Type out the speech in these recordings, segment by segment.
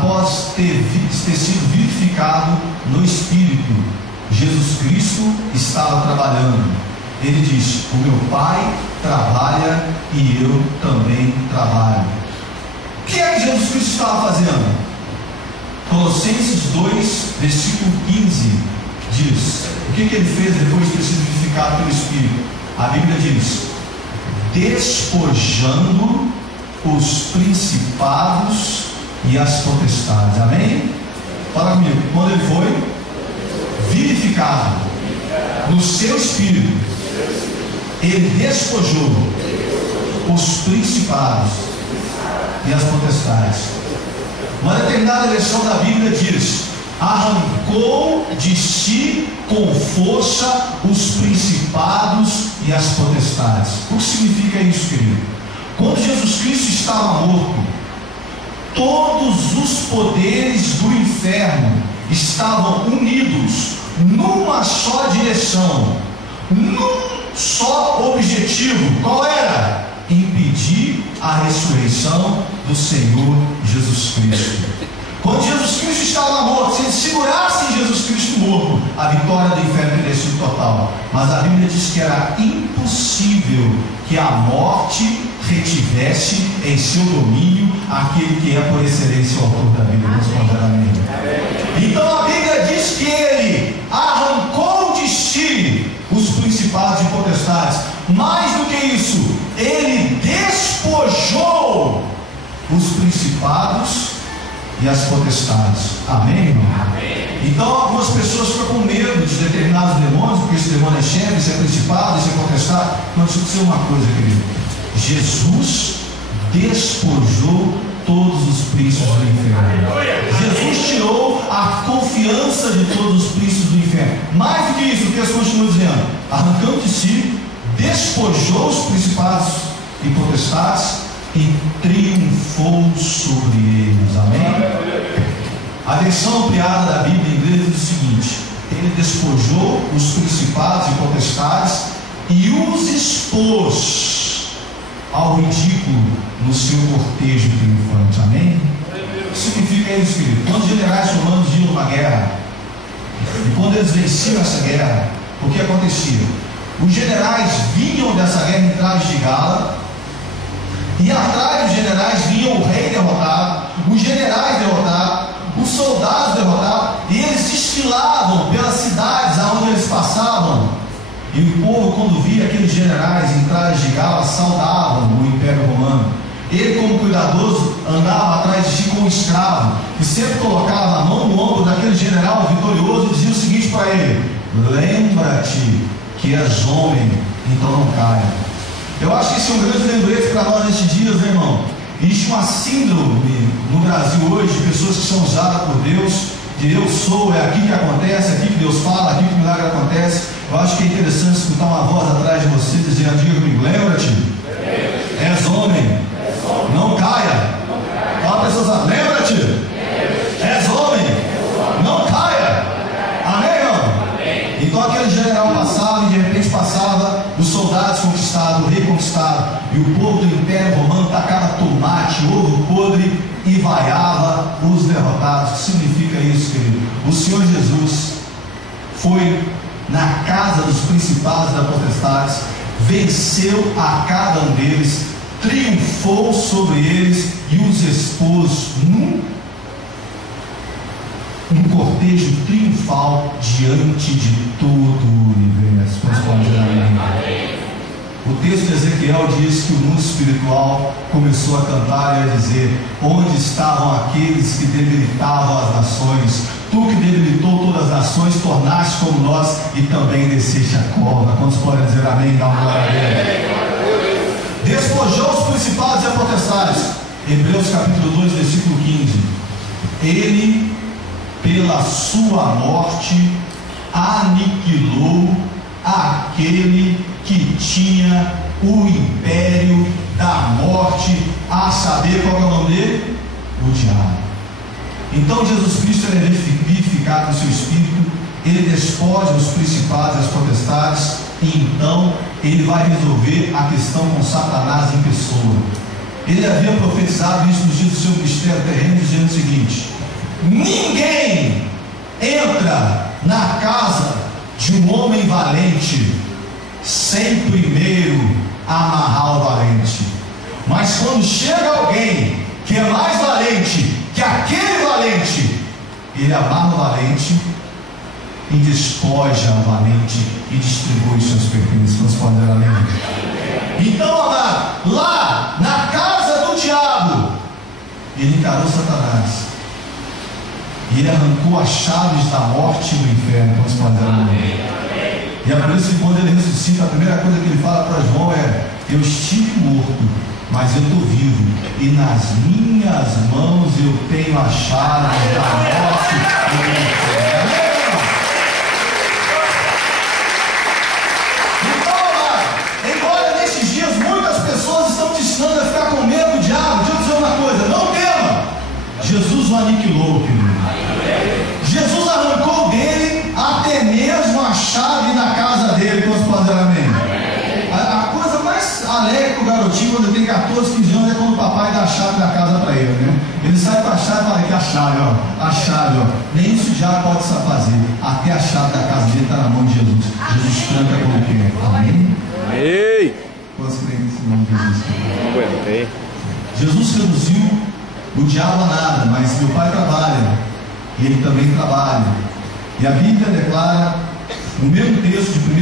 após ter sido vivificado no Espírito, Jesus Cristo estava trabalhando. Ele diz: o meu Pai trabalha e eu também trabalho. O que é que Jesus Cristo estava fazendo? Colossenses 2, versículo 15 diz: o que ele fez depois de ter sido vivificado pelo Espírito? A Bíblia diz: despojando os principados e as potestades. Amém? Fala comigo. Quando ele foi vivificado no seu Espírito, ele despojou os principados e as potestades. Uma determinada versão da Bíblia diz: arrancou de si com força os principados e as potestades. O que significa isso, querido? Quando Jesus Cristo estava morto, todos os poderes do inferno estavam unidos numa só direção, num só objetivo. Qual era? Impedir a ressurreição do Senhor Jesus Cristo. Quando Jesus Cristo estava morto, se eles segurassem Jesus Cristo morto, a vitória do inferno teria sido total. Mas a Bíblia diz que era impossível que a morte retivesse em seu domínio aquele que é por excelência o autor da Bíblia. Então a Bíblia diz que ele arrancou de si os principados e potestades. Mais do que isso, ele despojou os principados e as potestades. Amém, irmão? Amém. Então algumas pessoas ficam com medo de determinados demônios, porque esse demônio é chefe, esse é principado, esse é potestade. Mas deixa eu dizer uma coisa, querido: Jesus despojou todos os príncipes do inferno. Jesus tirou a confiança de todos os príncipes do inferno. Mais do que isso, o texto continua dizendo: arrancando de si, despojou os principados e potestades e triunfou sobre eles. Amém? A versão ampliada da Bíblia em inglês diz o seguinte: ele despojou os principados e potestades e os expôs ao ridículo no seu cortejo triunfante. Amém? O que significa isso, querido? Quando os generais romanos iam numa guerra, e quando eles venciam essa guerra, o que acontecia? Os generais vinham dessa guerra em trajes de gala, e atrás dos generais vinham o rei derrotado, os generais derrotados, os soldados derrotados, e eles desfilavam pelas cidades aonde eles passavam. E o povo, quando via aqueles generais em trajes de gala, saudavam o Império Romano. Ele, como cuidadoso, andava atrás de si como escravo, e sempre colocava a mão no ombro daquele general vitorioso e dizia o seguinte para ele: lembra-te que és homem, então não caia. Eu acho que isso é um grande lembrete para nós nesses dias, né, irmão? Existe uma síndrome no Brasil hoje de pessoas que são usadas por Deus, de eu sou, é aqui que acontece, é aqui que Deus fala, aqui que o milagre acontece. Eu acho que é interessante escutar uma voz atrás de você dizendo: diga comigo, lembra-te, és homem, não caia. Fala para pessoas: lembra-te, és homem, não caia. Amém, irmão? Então aquele general passava e de repente passava os soldados conquistados, o rei conquistado, e o povo do Império Romano tacava tomate, ovo podre e vaiava os derrotados. O que significa isso, querido? O Senhor Jesus foi na casa dos principados da potestades, venceu a cada um deles, triunfou sobre eles e os expôs num cortejo triunfal diante de todo o universo. O texto de Ezequiel diz que o mundo espiritual começou a cantar e a dizer: onde estavam aqueles que debilitavam as nações? Tu que debilitou todas as nações, tornaste como nós e também desceste a cova. Quantos podem dizer amém? Dá uma glória a Deus. Despojou os principados e a potestades. Hebreus capítulo 2, versículo 15. Ele, pela sua morte, aniquilou aquele que tinha o império da morte, a saber qual é o nome dele? O diabo. Então Jesus Cristo é vivificado no seu espírito, ele despoja os principados e as potestades, e então ele vai resolver a questão com Satanás em pessoa. Ele havia profetizado isso nos dias do seu ministério terreno, dizendo o seguinte: entra na casa de um homem valente sem primeiro amarrar o valente. Mas quando chega alguém que é mais valente que aquele valente, ele amarra o valente e despoja o valente e distribui seus pertences. Vamos fazer amém? Então, amado, lá na casa do diabo, ele encarou Satanás e ele arrancou as chaves da morte e do inferno. Vamos fazer amém? E é por isso que quando ele ressuscita, a primeira coisa que ele fala para João é: eu estive morto, mas eu estou vivo, e nas minhas mãos eu tenho a chave da morte e do inferno. Então, embora nesses dias muitas pessoas estão te ensinando a ficar com medo do diabo, deixa eu dizer uma coisa: não tema. Jesus o aniquilou, querido. Jesus arrancou dele até mesmo a chave da casa dele. Posso fazer amém? A coisa mais alegre para o garotinho quando ele tem 14, 15 anos é quando o papai dá a chave da casa para ele, né? Ele sai com a chave e fala que a chave, ó. Nem isso já pode fazer. Até a chave da casa dele está na mão de Jesus. Jesus tranca com o quê? Amém? Ei! Posso crer nesse nome de Jesus? Não aguentei. Jesus reduziu o diabo a nada, mas meu pai trabalha. E ele também trabalha. E a Bíblia declara, no mesmo texto de 1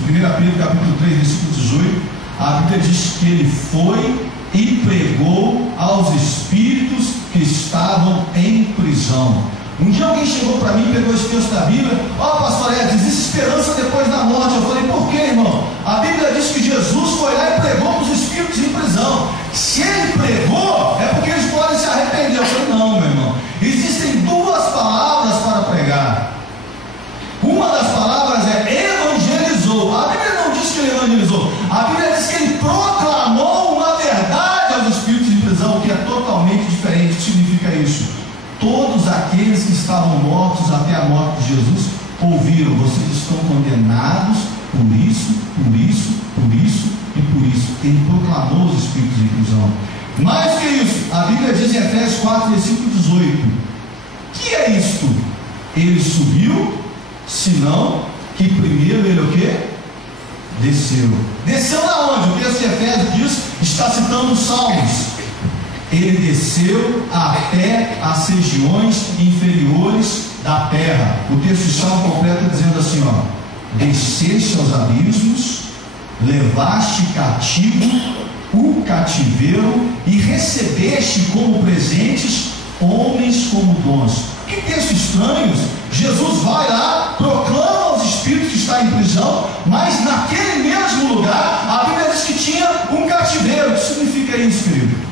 Pedro capítulo 3, versículo 18, a Bíblia diz que ele foi e pregou aos espíritos que estavam em prisão. Um dia alguém chegou para mim, pegou esse texto da Bíblia: pastor Edson, existe esperança depois da morte. Eu falei: por quê, irmão? A Bíblia diz que Jesus foi lá e pregou para os espíritos em prisão. Se ele pregou, é porque eles podem se arrepender. Eu falei: não, meu irmão, existem duas palavras para pregar. Uma das palavras é evangelizou. A Bíblia não diz que ele evangelizou, a Bíblia diz que ele proclamou uma verdade aos espíritos em prisão, o que é totalmente diferente. O que significa isso? Todos aqueles que estavam mortos até a morte de Jesus ouviram: vocês estão condenados por isso, por isso, por isso e por isso. Ele proclamou os espíritos em prisão. Mais que isso, a Bíblia diz em Efésios 4, versículo 18: que é isto? Ele subiu, senão que primeiro ele o quê? Desceu. Desceu da onde? O texto de Efésios diz, está citando os Salmos. Ele desceu até as regiões inferiores da terra. O texto de Salmo completa dizendo assim, desceste aos abismos, levaste cativo o cativeiro e recebeste como presentes homens como dons. Que texto estranho! Jesus vai lá, proclama aos espíritos que está em prisão, mas naquele mesmo lugar a Bíblia diz que tinha um cativeiro. O que significa isso, querido?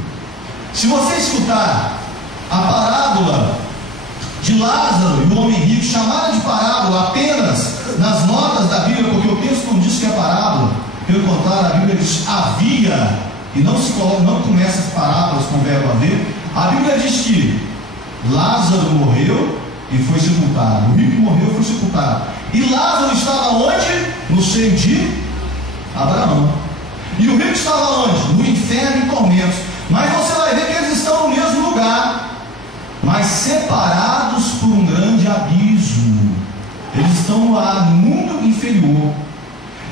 Se você escutar a parábola de Lázaro e o homem rico, chamada de parábola apenas nas notas da Bíblia, porque o texto não diz que é parábola, pelo contrário, a Bíblia diz havia, e não começa as parábolas com o verbo haver. A Bíblia diz que Lázaro morreu e foi sepultado, o rico morreu e foi sepultado, e Lázaro estava onde? No seio de Abraão. E o rico estava onde? No inferno e tormentos. Mas você vai ver que eles estão no mesmo lugar, mas separados por um grande abismo. Eles estão lá no mundo inferior.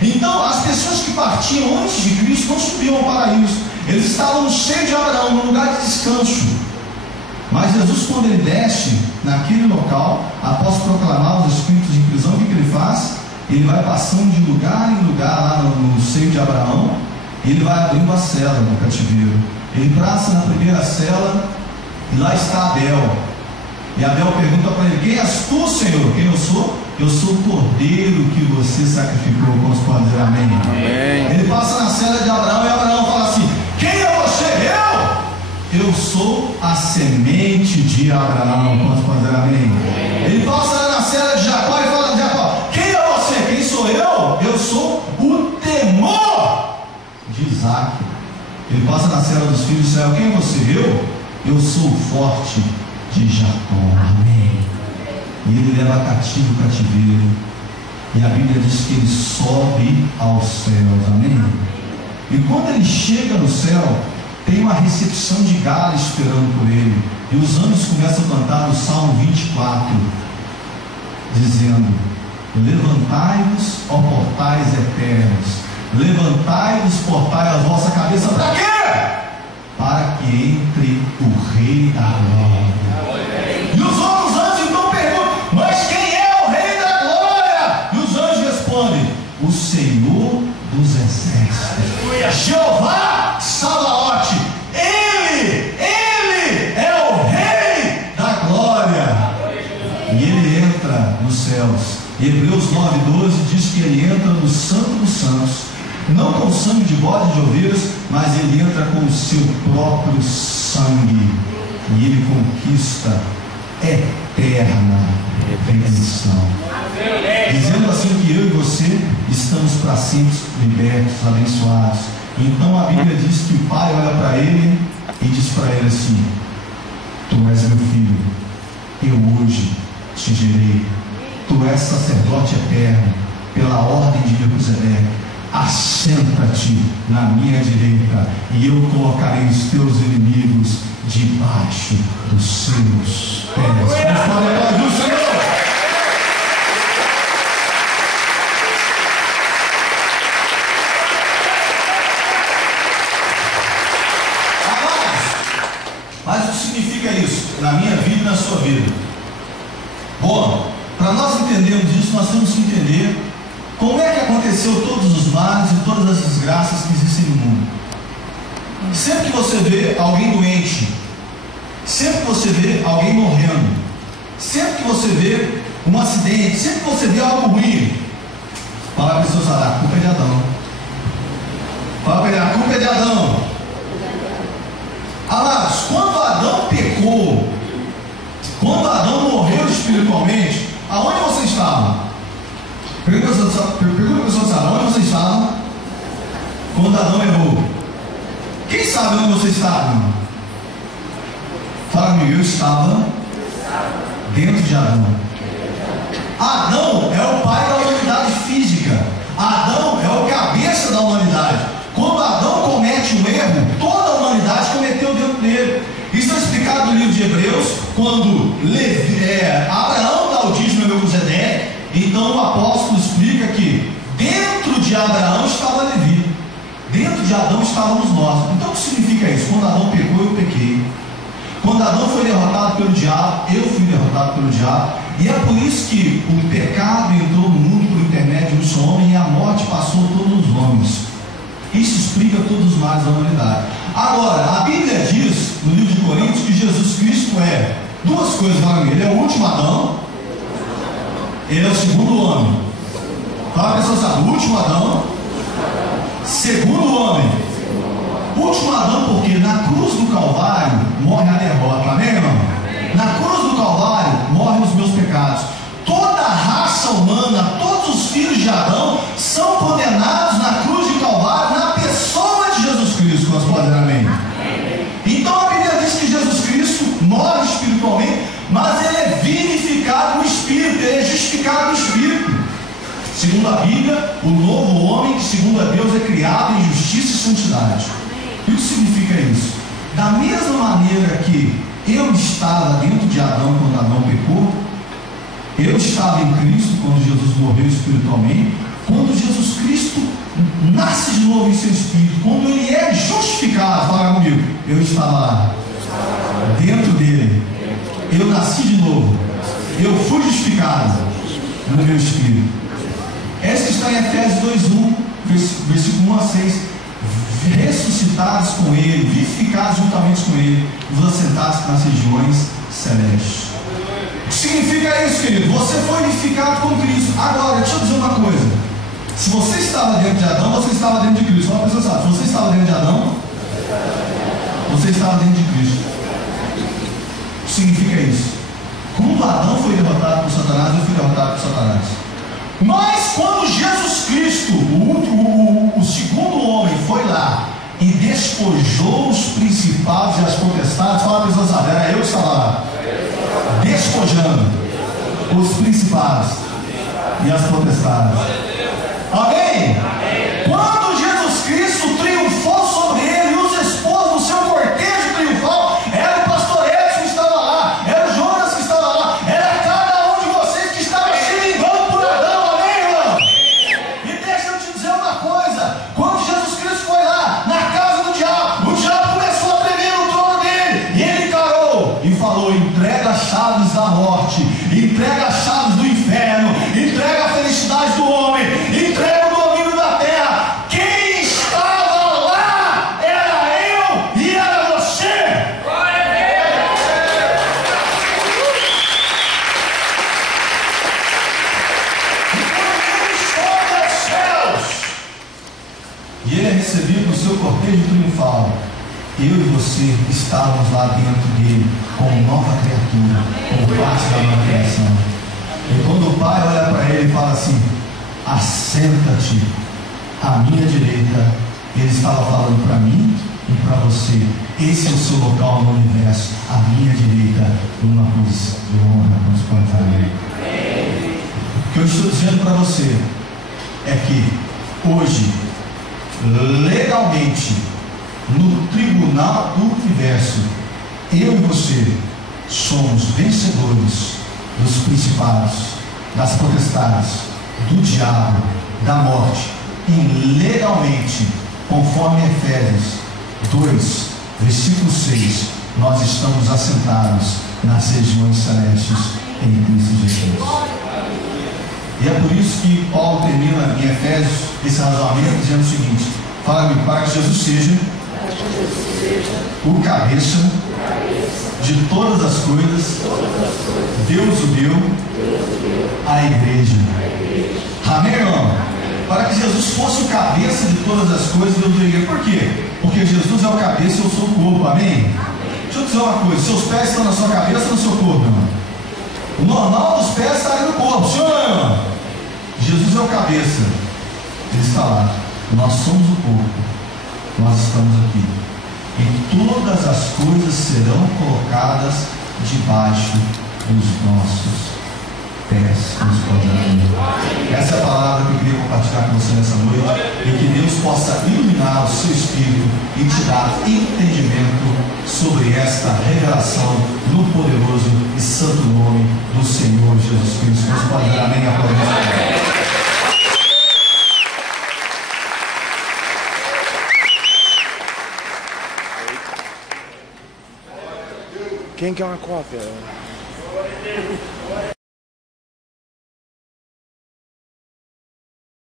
Então as pessoas que partiam antes de Cristo não subiam ao paraíso, eles estavam no seio de Abraão, no lugar de descanso. Mas Jesus, quando ele desce naquele local, após proclamar os espíritos em prisão, o que ele faz? Ele vai passando de lugar em lugar lá no seio de Abraão, e ele vai abrindo a cela do cativeiro. Ele passa na primeira cela e lá está Abel. E Abel pergunta para ele: quem és tu, Senhor? Quem eu sou? Eu sou o cordeiro que você sacrificou. Vamos dizer amém? Amém. Ele passa na cela de Abraão e Abraão fala assim: quem é você? Eu sou a semente de Abraão. Vamos dizer amém? Ele passa lá na cela de Jacó e fala de Jacó: quem é você? Quem sou eu? Eu sou o temor de Isaac. Ele passa na cela dos filhos de Israel: quem é você? Eu sou o forte de Jacó. Amém. E ele leva cativo o cativeiro. E a Bíblia diz que ele sobe aos céus. Amém. E quando ele chega no céu, tem uma recepção de gala esperando por ele. E os anjos começam a cantar no Salmo 24: dizendo: levantai-vos, ó portais eternos, levantai-vos, portais a vossa cabeça. Para quê? Para que entre o Rei da Glória. E os outros anjos então perguntam: mas quem é o Rei da Glória? E os anjos respondem: o Senhor dos Exércitos, Jeová Sabaote. Ele é o Rei da Glória. E ele entra nos céus. Hebreus 9:12 diz que ele entra no Santo dos Santos, não com sangue de bode e de ovelhas, mas ele entra com o seu próprio sangue, e ele conquista eterna redenção, dizendo assim que eu e você estamos para sempre libertos, abençoados. Então a Bíblia diz que o Pai olha para ele e diz para ele assim: tu és meu filho, eu hoje te gerei, tu és sacerdote eterno, pela ordem de Melquisedeque. Assenta-te na minha direita, e eu colocarei os teus inimigos debaixo dos seus pés. Glória do Senhor. Mas o que significa isso na minha vida e na sua vida? Bom, para nós entendermos isso, nós temos que entender como é que aconteceu todos os males e todas as desgraças que existem no mundo. Sempre que você vê alguém doente, sempre que você vê alguém morrendo, sempre que você vê um acidente, sempre que você vê algo ruim, fala para a pessoa: a culpa é de Adão. Fala para ele: a culpa é de Adão. Amados, quando Adão pecou, quando Adão morreu espiritualmente, aonde você estava? Pergunta para a pessoa: onde você estava quando Adão errou? Quem sabe onde você estava, irmão? Fala comigo: eu estava dentro de Adão. Adão é o pai da humanidade física. Adão é o cabeça da humanidade. Quando Adão comete um erro, toda a humanidade cometeu dentro dele. Isso é explicado no livro de Hebreus, quando Abraão dá o dízimo a Melquisedeque. Então o apóstolo explica que dentro de Abraão estava Levi, dentro de Adão estávamos nós. Então o que significa isso? Quando Adão pecou, eu pequei. Quando Adão foi derrotado pelo diabo, eu fui derrotado pelo diabo. E é por isso que o pecado entrou no mundo por intermédio de um só homem, e a morte passou a todos os homens. Isso explica todos os males da humanidade. Agora, a Bíblia diz no livro de Coríntios que Jesus Cristo é duas coisas para mim: ele é o último Adão, ele é o segundo homem. Fala a pessoa: sabe, o último Adão, segundo homem. Último Adão, porque na cruz do Calvário morre a derrota, amém, irmão? Na cruz do Calvário morrem os meus pecados. Toda a raça humana, todos os filhos de Adão são condenados na cruz de Calvário, na pessoa de Jesus Cristo. Nós podemos dizer amém? Então a Bíblia diz que Jesus Cristo morre espiritualmente, mas ele é vivificado no Espírito, ele é justificado no Espírito. Segundo a Bíblia, o novo homem, que segundo a Deus é criado em justiça e santidade. E o que significa isso? Da mesma maneira que eu estava dentro de Adão quando Adão pecou, eu estava em Cristo quando Jesus morreu espiritualmente. Quando Jesus Cristo nasce de novo em seu espírito, quando ele é justificado, fala comigo, eu estava lá, dentro dele. Eu nasci de novo, eu fui justificado no meu espírito. Essa está em Efésios 2:1, versículo 1 a 6. Ressuscitados com ele, vivificados juntamente com ele, vos assentados nas regiões celestes. O que significa isso, querido? Você foi vivificado com Cristo. Agora, deixa eu dizer uma coisa: se você estava dentro de Adão, você estava dentro de Cristo. Uma pessoa sabe: se você estava dentro de Adão, você estava dentro de Cristo. O que significa isso? Quando Adão foi derrotado por Satanás, eu fui derrotado por Satanás. Mas quando Jesus Cristo, o segundo homem, foi lá e despojou os principados e as potestades, fala a pessoa: sabe, era eu que estava lá, despojando os principados e as potestades. Amém? Quando Jesus Cristo triunfou sobre ele e os expôs no seu cortejo triunfal, era o pastor Edson que estava lá, era o Jonas que estava lá, era cada um de vocês que estava falou: entrega as chaves da morte, entrega as chaves do inferno, entrega a felicidade do homem, entrega o domínio da terra. Quem estava lá era eu e era você. E ele é recebido no seu cortejo triunfal. Eu e você estávamos lá dentro dele, como nova criatura, como parte da nova criação. E quando o Pai olha para ele e fala assim: assenta-te à minha direita, ele estava falando para mim e para você: esse é o seu local no universo, à minha direita, numa posição de honra, vamos plantar ele. O que eu estou dizendo para você é que hoje, legalmente, no tribunal do universo, eu e você somos vencedores dos principados, das potestades, do diabo, da morte, e legalmente, conforme Efésios 2, versículo 6, nós estamos assentados nas regiões celestes em Cristo Jesus. E é por isso que Paulo termina em Efésios esse razoamento dizendo o seguinte: fala-me para que Jesus seja o cabeça de todas as coisas, Deus o deu à igreja. Amém, irmão? Para que Jesus fosse o cabeça de todas as coisas, Deus deu à igreja. Por quê? Porque Jesus é o cabeça e eu sou o corpo. Amém? Deixa eu dizer uma coisa: seus pés estão na sua cabeça ou no seu corpo, irmão? O normal dos pés está ali no corpo, sim ou não, irmão? Jesus é o cabeça, ele está lá. Nós somos o corpo, nós estamos aqui. E todas as coisas serão colocadas debaixo dos nossos pés. Essa é a palavra que eu queria compartilhar com você nessa noite. E que Deus possa iluminar o seu espírito e te dar entendimento sobre esta revelação no poderoso e santo nome do Senhor Jesus Cristo. Você pode dizer amém após isso? Quem quer uma cópia?